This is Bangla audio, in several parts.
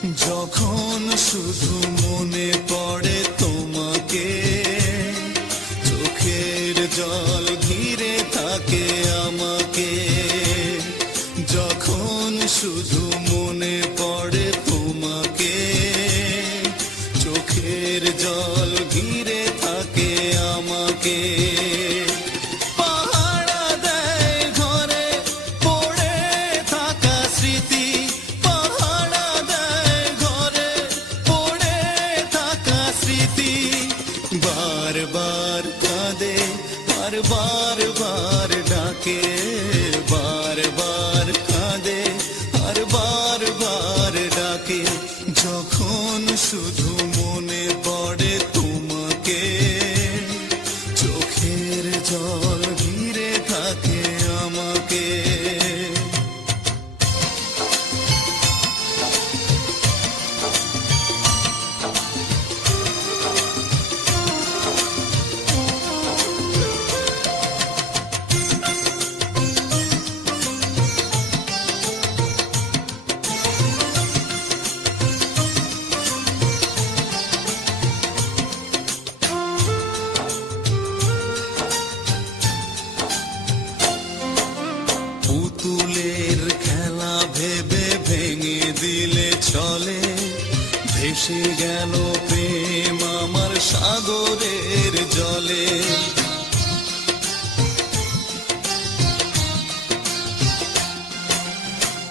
যখন শুধু মনে পড়ে তোমাকে, চোখের জল ঘিরে থাকে আমাকে। যখন শুধু মনে পড়ে তোমাকে, চোখের জল ঘিরে থাকে আমাকে। পাহারা দেয় ঘরে পড়ে থাকা স্মৃতি, পাহারা দেয় ঘরে পড়ে থাকা স্মৃতি। বারবার কাঁদে আর বারবার ডাকে, বারবার কাঁদে আর বারবার ডাকে। যখন শুধু মনে পড়ে তোমাকে, চোখের জল ঘিরে থাকে আমাকে। পুতুলের খেলা ভেবে ভেঙে দিলে চলে, ভেসে গেল প্রেম আমার সাগরের জলে।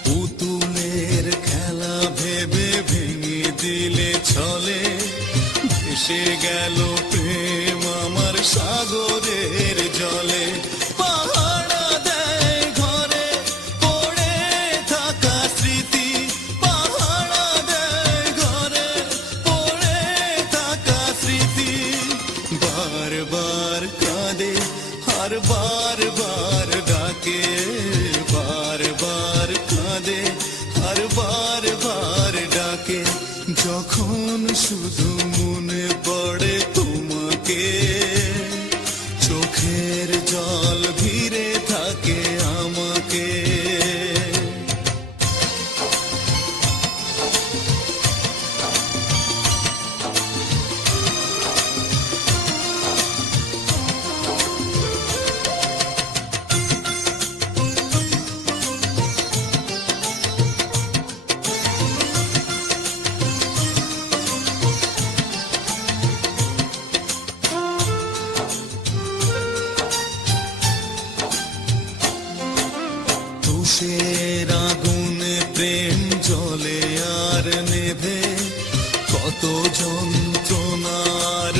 পুতুলের খেলা ভেবে ভেঙে দিলে চলে, ভেসে গেল প্রেম আমার সাগরের জলে। পাহারা দেয় ঘরে পড়ে থাকা স্মৃতি, পাহারা দেয় ঘরে পড়ে থাকা স্মৃতি। বারবার কাঁদে আর বারবার ডাকে, বারবার কাঁদে আর বারবার ডাকে। যখন শুধু মনে পড়ে তোমাকে, চোখের জল ঘিরে থাকে আমাকে। তুষের আগুনে প্রেম জ্বলে আর নেভে, কত যন্ত্রণার